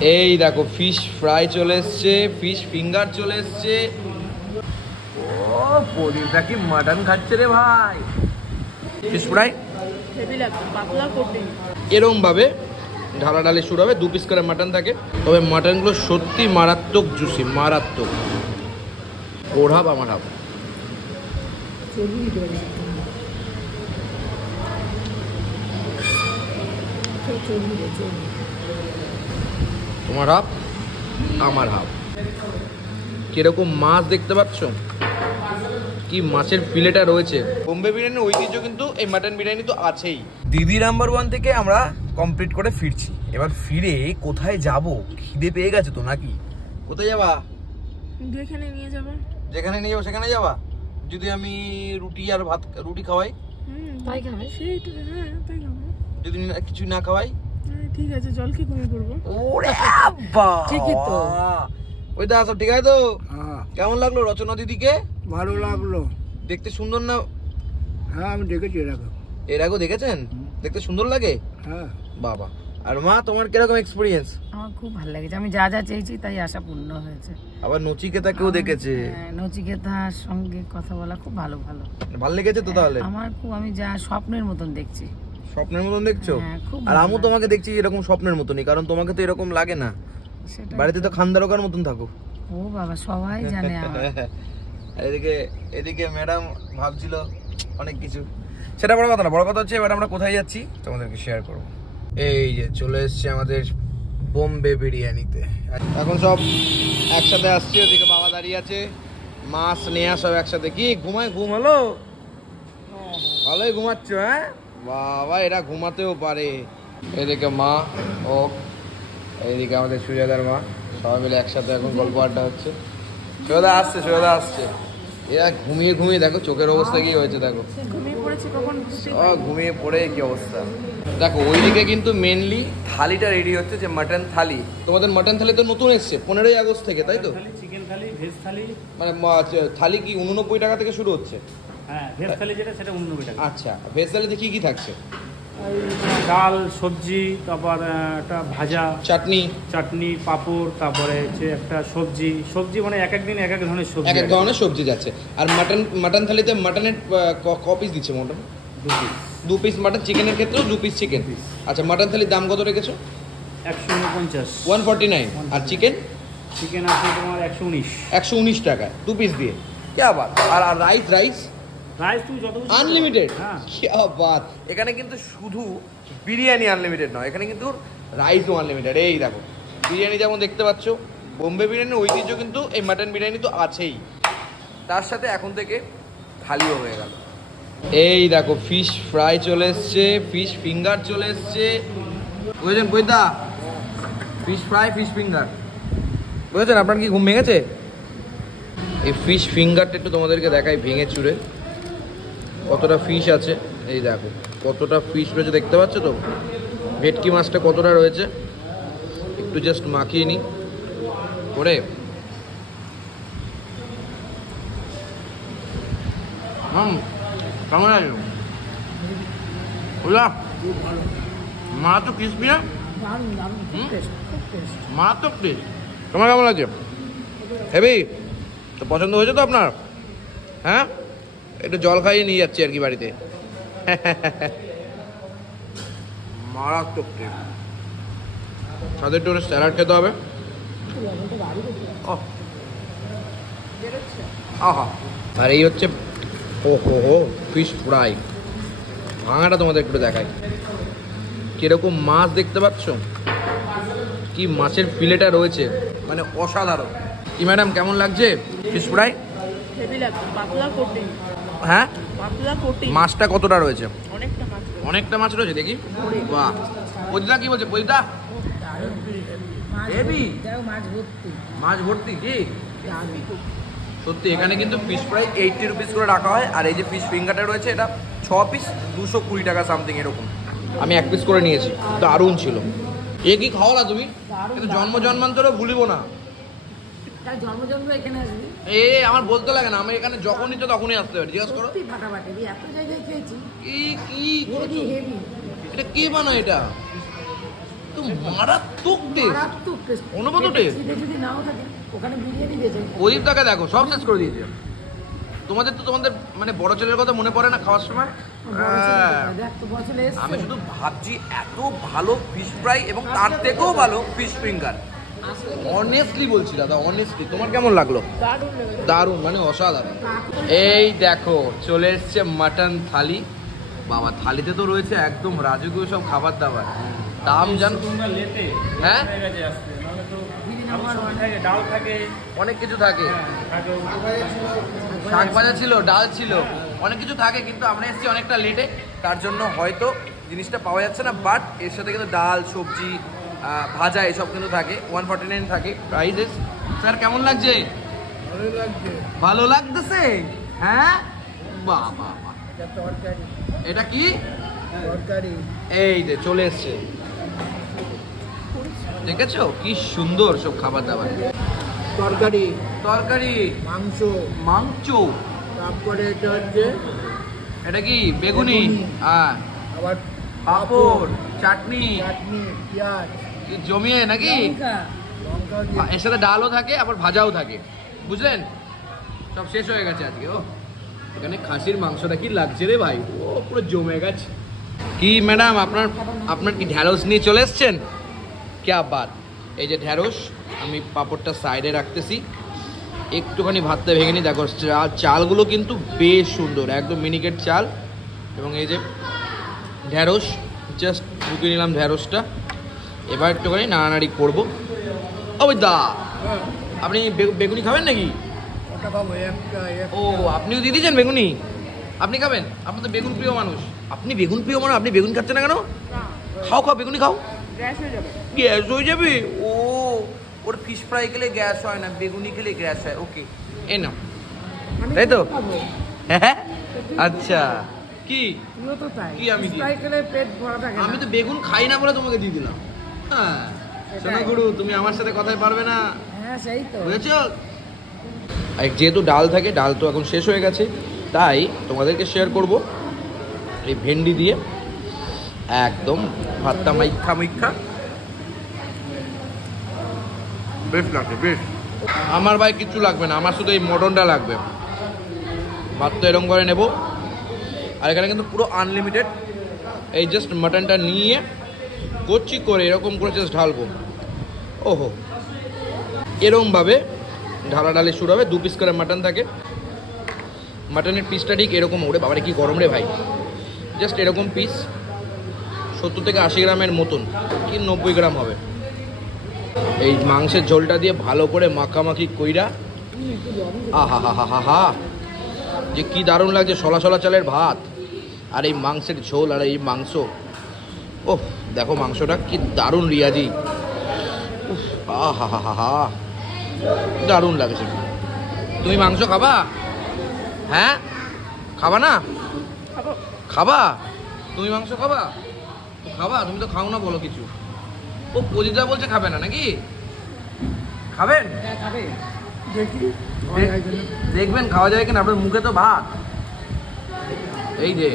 এই দেখো fish fry চলে এসছে, ফিশ ফিঙ্গার চলে এসছে। ও প্রদীপটা কি মাটন খাচ্ছে রে ভাই। ফিশ ফ্রাই এরকম ভাবে ঢালাঢালি শুরু হবে, 2 পিস করে মাটন থাকে, তবে মাটনগুলো সত্যি মারাত্মক জুসি, মারাত্মক। ওর হাফ আমার হাফ। তোমার হাফ আমার হাফ। কিরকম মাছ দেখতে পাচ্ছ, কি মাছের ফিলেটা রয়েছে। বোম্বে বিরিয়ানির ঐতিহ্য কিন্তু এই মাটন বিরিয়ানি তো আছেই। দিদি নাম্বার 1 থেকে আমরা কমপ্লিট করে ফিরছি। এবার ফিরে কোথায় যাব, খিদে পেয়ে গেছে তো নাকি? কোথায় যাবা? যেখানে নিয়ে যাবে। যেখানে নিয়ে যাবো সেখানে যাবা? যদি আমি রুটি আর ভাত, রুটি খাওয়াই তাই খাবে? সেইটা হ্যাঁ তাই খাবে। যদি কিছু না খাওয়াই? ঠিক আছে, জল কি কমে করবো? ওরে বাবা, ঠিকই তো। ওই দা সব ঠিক আছে তো? কেমন লাগলো রচনা দিদিকে? ভালো লাগলো। দেখতে সুন্দর না? হ্যাঁ আমি দেখেছি এর আগেও দেখেছেন? দেখতে সুন্দর লাগে? হ্যাঁ বাবা। আর মা তোমার কিরকম এক্সপিরিয়েন্স? আমার খুব ভালো লেগেছে, আমি যা যা চেয়েছি তাই আশা পূর্ণ হয়েছে। আবার নচিকেতা কেউ দেখেছে? নচিকেতার সঙ্গে কথা বলা খুব ভালো ভালো লেগেছে তো? তাহলে আমার খুব, আমি যা স্বপ্নের মতন দেখছি। স্বপ্নের মতন দেখছো? হ্যাঁ, খুব আর আমি তোমাকে দেখছি এরকম স্বপ্নের মতনই, কারণ তোমাকে তো এরকম লাগে না। বাড়িতে তো খানদারকার মতন থাকো। ও বাবা, সবাই জানে আমার। এদিকে ম্যাডাম ভাবছিল অনেক কিছু, সেটা বড় কথা না। বড় কথা হচ্ছে এবার আমরা কোথায় যাচ্ছি তোমাদেরকে শেয়ার করব। এই যে চলে এসেছে আমাদের বোম্বে বিরিয়ানিতে। এখন সব একসাথে আসছে, ওদিকে বাবা দাঁড়িয়ে আছে, মাছ নেয়া সব একসাথে। কি ঘুম হলো? ভালোই ঘুমাচ্ছ? হ্যাঁ বাবা, এরা ঘুমাতেও পারে। এদিকে মা, ও এইদিকে আমাদের সুজাদার মা, সবাই মিলে একসাথে এখন গল্প আড্ডা হচ্ছে। সুজাদা আসছে। এরা ঘুমিয়ে দেখো চোখের অবস্থা কি হয়েছে দেখো। ঘুমিয়ে পড়েছে কখন? ঘুমিয়ে পড়ে কি অবস্থা দেখো। ওইদিকে কিন্তু মেনলি থালিটা রেডি হচ্ছে, যে মাটন থালি। তোমাদের মাটন থালি তো নতুন এসছে 15ই আগস্ট থেকে, তাই তো? চিকেন থালি, ভেজ থালি। মানে থালি কি 89 টাকা থেকে শুরু হচ্ছে? হ্যাঁ, ভেজ থালি যেটা সেটা 89 টাকা। আচ্ছা, ভেজ থালিতে কি থাকছে? ডাল, সবজি, তারপর একটা ভাজা, চাটনি, পাঁপড়, তারপরে হচ্ছে একটা সবজি মানে এক এক দিন এক এক ধরনের সবজি, এক এক ধরনের সবজি যাচ্ছে। আর মাটন থালিতে মাটনের ক পিস দিচ্ছে? মোটামুটি 2 পিস মাটন। চিকেনের ক্ষেত্রেও 2 পিস চিকেন। আচ্ছা, মাটন থালির দাম কত রেখেছো? 149। আর চিকেন আছে তোমার 119 টাকা 2 পিস দিয়ে। কি বাত। আর রাইস তুমি যত আনলিমিটেড। হ্যাঁ, কি বাত। এখানে কিন্তু শুধু বিরিয়ানি আনলিমিটেড নয়, এখানে কিন্তু রাইসও আনলিমিটেড। এই দেখো বিরিয়ানি যেমন দেখতে পাচ্ছ, বোম্বে বিরিয়ানির ঐতিহ্য কিন্তু এই মাটন বিরিয়ানি তো আছেই, তার সাথে এখন থেকে থালিও হয়ে গেল। এই দেখো ফিশ ফ্রাই চলে এসছে, ফিশ ফিঙ্গার চলে এসছে। বুঝেছেন কইদা? ফিশ ফ্রাই, ফিশ ফিঙ্গার বুঝেছেন? আপনার কি ঘুম ভেঙেছে? এই ফিশ ফিঙ্গারটা একটু তোমাদেরকে দেখাই ভেঙে চুরে। কতটা ফিশ আছে এই দেখো, কতটা ফিশ রয়েছে দেখতে পাচ্ছ তো? ভেটকি মাছটা কতটা রয়েছে একটু জাস্ট মাখিয়ে নিই করে। কেমন আছে? বুঝলা মারাত্মক ক্রিসপি না? মারাত্মক টেস্ট। তোমার কেমন আছে? হেভি তো? পছন্দ হয়েছে তো আপনার? হ্যাঁ, একটু জল খাইয়ে নিয়ে যাচ্ছি আর কি বাড়িতে। মারাত্মক টেস্ট। সাথে একটু স্যালাড খেতে হবে। আহা। আর এই হচ্ছে ওহো ফিশ ফ্রাই। ভাঙাটা তোমাদের একটু দেখাই, কিরকম মাছ দেখতে পাচ্ছ, কি মাছের ফিলেটা রয়েছে, মানে অসাধারণ। কি ম্যাডাম কেমন লাগছে ফিশ ফ্রাই? হ্যাঁ, মাছটা কতটা রয়েছে? অনেকটা মাছ রয়েছে দেখি। বাহ, পদিদা কি বলছে? পদিদা মাছ ভর্তি কি সত্যি। এখানে কিন্তু ফিশ ফ্রাই 80 রুপিস করে রাখা হয়। আর এই যে ফিশ ফিঙ্গারটা রয়েছে, এটা 6 পিস 220 টাকা সামথিং এরকম। আমি 1 পিস করে নিয়েছি, দারুণ ছিল। এ কি খাওয়ালা তুমি? জন্মান্তরও ভুলিব না। এ আমার বলতে লাগে না, আমি এখানে যখনই তো তখনই আসতে পারি। জিজ্ঞাসা করো। এটা কে বানায়? এটা কিন্তু মারাত্মক টেস্ট, মারাত্মক taste। অনুভূত taste। খিদে যদি নাও থাকে ওখানে বিরিয়ানি দিয়েছে। প্রদীপটাকে দেখো সব শেষ করে দিয়েছে। তোমাদের মানে বড় ছেলের কথা মনে পড়ে না খাওয়ার সময়? বড় ছেলে, দেখ তো বড় ছেলে এসছে। আমি শুধু ভাবছি এত ভালো ফিশ ফ্রাই এবং তার থেকেও ভালো ফিশ ফিঙ্গার। অনেস্টলি বলছি দাদা, অনেস্টলি। তোমার কেমন লাগলো? দারুণ লেগেছে। দারুণ, মানে অসাধারণ। এই দেখো চলে এসছে মাটন থালি। বাবা, থালিতে তো রয়েছে একদম রাজকীয় সব খাবার দাবার। দাম জানো? তোমরা লেটে হ্যাঁ? হয়ে গেছে আসতে, নাহলে তো আরো সময় থাকে, ডাল থাকে, অনেক কিছু থাকে, থাকে শাক ভাজা ছিল, ডাল ছিল, অনেক কিছু থাকে, কিন্তু আমরা এসেছি অনেকটা লেটে, তার জন্য হয়তো জিনিসটা পাওয়া যাচ্ছে না। বাট এর সাথে কিন্তু ডাল, সবজি, ভাজা এসব কিন্তু থাকে। 149 থাকে প্রাইসেস। স্যার কেমন লাগছে? ভালো লাগছে। ভালো লাগতেছে? হ্যাঁ, বাহ বাহ বাহ। এটা তরকারি, এটা কি? তরকারি। এই যে চলে এসছে, দেখেছো কি সুন্দর সব খাবার দাবার। তরকারি, তরকারি, মাংস, মাংস, তারপরে এটা হচ্ছে এটা কি বেগুনি, বেগুনি। হ্যাঁ, আবার পাঁপড়, চাটনি, চাটনি, পেঁয়াজ, কি জমিয়ে নাকি? লঙ্কা। লঙ্কা দিয়ে এর সাথে ডালও থাকে, আবার ভাজাও থাকে, বুঝলেন? সব শেষ হয়ে গেছে আজকে। ও এখানে খাসির মাংসটা কি লাগছে রে ভাই, ও পুরো জমে গেছে। কি ম্যাডাম, আপনার কি ঢ্যাঁড়স নিয়ে চলে এসছেন? ক্যা বাত। এই যে ঢ্যাঁড়স, আমি পাঁপড়টা সাইডে রাখতেছি, একটুখানি ভাতটা ভেঙে নিই। দেখো চালগুলো কিন্তু বেশ সুন্দর, একদম মিনিকেট চাল। এবং এই যে ঢ্যাঁড়স, জাস্ট ঢুকিয়ে নিলাম ঢ্যাঁড়সটা। এবার একটুখানি নাড়ানাড়ি করবো। ওই দা, হ্যাঁ, আপনি বেগুনি খাবেন নাকি? ওটা খাবো একটা। ও, আপনিও দিয়ে দিয়েছেন বেগুনি? আপনি খাবেন? আপনি তো বেগুন প্রিয় মানুষ। আপনি বেগুন প্রিয় মানুষ, আপনি বেগুন খাচ্ছেন না কেন? না, খাও খাও, বেগুনি খাও। গ্যাস হয়ে যাবে। গ্যাস হয়ে যাবে? ও, ওর ফিশ ফ্রাই খেলে গ্যাস হয় না, বেগুনি খেলে গ্যাস হয়। ওকে, এই নাও। আমি তাই তো? খাবো। হ্যাঁ, আচ্ছা। কি তুইও তো তাই। কি আমি কি? ফ্রাই খেলে পেট ভরা থাকে আমি না। তো বেগুন খাই না বলে তোমাকে দিয়ে দিলাম। হ্যাঁ, শোনো গুরু, তুমি আমার সাথে কথাই পারবে না, হ্যাঁ সেই তো। বুঝেছো? আর যেহেতু ডাল থাকে, ডাল তো এখন শেষ হয়ে গেছে, তাই তোমাদেরকে শেয়ার করব এই ভেন্ডি দিয়ে একদম ভাতটা মাইখা মাইখা। বেশ লাগবে, বেশ। আমার ভাই কিচ্ছু লাগবে না, আমার শুধু এই মটনটা লাগবে। ভাতটা এরকম করে নেব। আর এখানে কিন্তু পুরো আনলিমিটেড, এই জাস্ট মাটনটা নিয়ে কচি করে এরকম করে জাস্ট ঢালবো। ওহো, এরকমভাবে ঢালাঢালি শুরু হবে। 2 পিস করে মাটন থাকে। মাটনের পিসটা ঠিক এরকম, ওরে বাবারে কি গরম রে ভাই। জাস্ট এরকম পিস, 70 থেকে 80 গ্রামের মতন, কি 90 গ্রাম হবে। এই মাংসের ঝোলটা দিয়ে ভালো করে মাখামাখি কইরা, আহা হা হা হা হা, যে কি দারুণ লাগছে। সলা সলা চালের ভাত আর এই মাংসের ঝোল আর এই মাংস। ওহ, দেখো মাংসটা কি দারুণ রিয়াজি। উফ, আহা হা হা হা, দারুণ লাগছে। তুমি মাংস খাবা? হ্যাঁ, খাবা না? খাবো। খাবা? তুমি মাংস খাবা? খাবা? তুমি তো খাও না বলো কিছু। ও প্রদীপদা বলছে খাবে না নাকি? খাবেন? হ্যাঁ, খাবে। দেখি দেখবেন খাওয়া যায় কিনা, আপনার মুখে তো ভাত। এই যে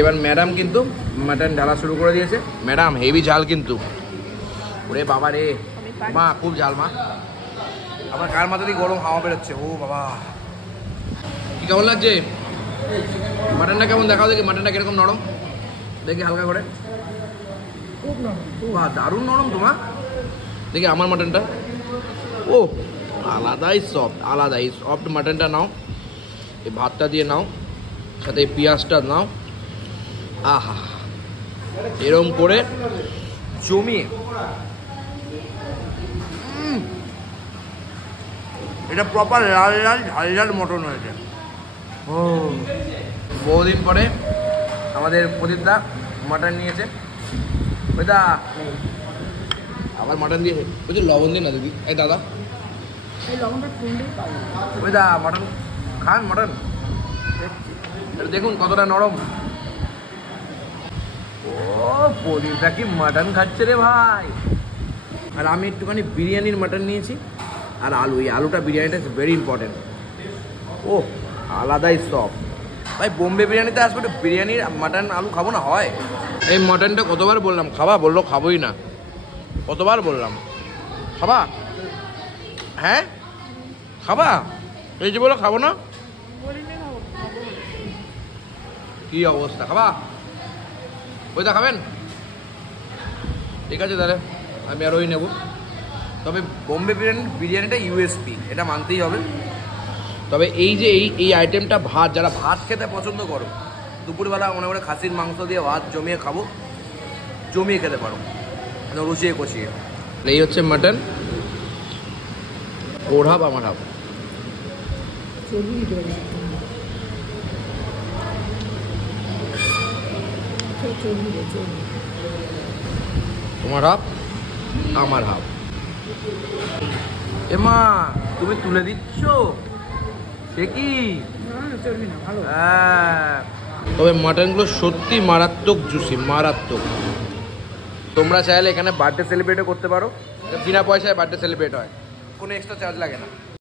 এবার ম্যাডাম কিন্তু মাটন ঢালা শুরু করে দিয়েছে। ম্যাডাম হেভি ঝাল কিন্তু, ওরে বাবা রে, মা খুব ঝাল মা। আবার কার মাথা দিয়ে গরম হাওয়া বেরোচ্ছে, ও বাবা। কি কেমন লাগছে মাটনটা? কেমন দেখাও দেখি, মাটনটা কিরকম নরম দেখি হালকা করে। খুব নরম। বাহ, দারুণ নরম তোমার। দেখি আমার মাটনটা, ও আলাদাই সফট, আলাদাই সফট মাটনটা নাও। এই ভাতটা দিয়ে নাও, সাথে এই পেঁয়াজটা নাও, আহা, এরম করে জমিয়ে। এটা প্রপার লাল লাল ঝাল ঝাল মটন হয়েছে। ও, বহুদিন পরে আমাদের প্রদীপদা মাটন নিয়েছে। ওই দা আবার মাটন দিয়েছে, বলছি লবণ দিন না দিদি। এই দাদা, এই লবণটা টুন্ডেই পাবো। ওই দা মাটন খান, মাটন দেখুন কতটা নরম। ও, প্রদীপদা কি মাটন খাচ্ছে রে ভাই। আর আমি একটুখানি বিরিয়ানির মাটন নিয়েছি, আর আলু, এই আলুটা বিরিয়ানিটা ইজ ভেরি ইম্পর্টেন্ট। ও, আলাদাই সফট ভাই। বোম্বে বিরিয়ানিতে আসবে, একটু বিরিয়ানির মাটন আলু খাবো না হয়? এই মটনটা কতবার বললাম খাবা, বললো খাবোই না। কতবার বললাম খাবা, হ্যাঁ খাবা, এই যে বলো খাবো না, বলিনি খাবো, খাবো। কি অবস্থা, খাবা ওইটা খাবেন? ঠিক আছে তাহলে আমি আর ওই নেব। তবে বোম্বে বিরিয়ানিটা ইউএসপি, এটা মানতেই হবে। তবে এই যে এই আইটেমটা ভাত, যারা ভাত খেতে পছন্দ করো, দুপুরবেলা মনে করে খাসির মাংস দিয়ে ভাত জমিয়ে খাবো, জমিয়ে খেতে পারো, রসিয়ে কষিয়ে। এই হচ্ছে মাটন, ওর হাফ আমার হাফ। চর্বি দিতে হবে। চর্বি দে, চর্বি। তোমার হাফ আমার হাফ। এমা তুমি তুলে দিচ্ছ, সে কি? না চলবি না, ভালো। হ্যাঁ, তবে মাটনগুলো সত্যি মারাত্মক জুসি, মারাত্মক। তোমরা চাইলে এখানে বার্থডে সেলিব্রেটও করতে পারো, বিনা পয়সায় বার্থডে সেলিব্রেট হয়, কোনো এক্সট্রা চার্জ লাগে না।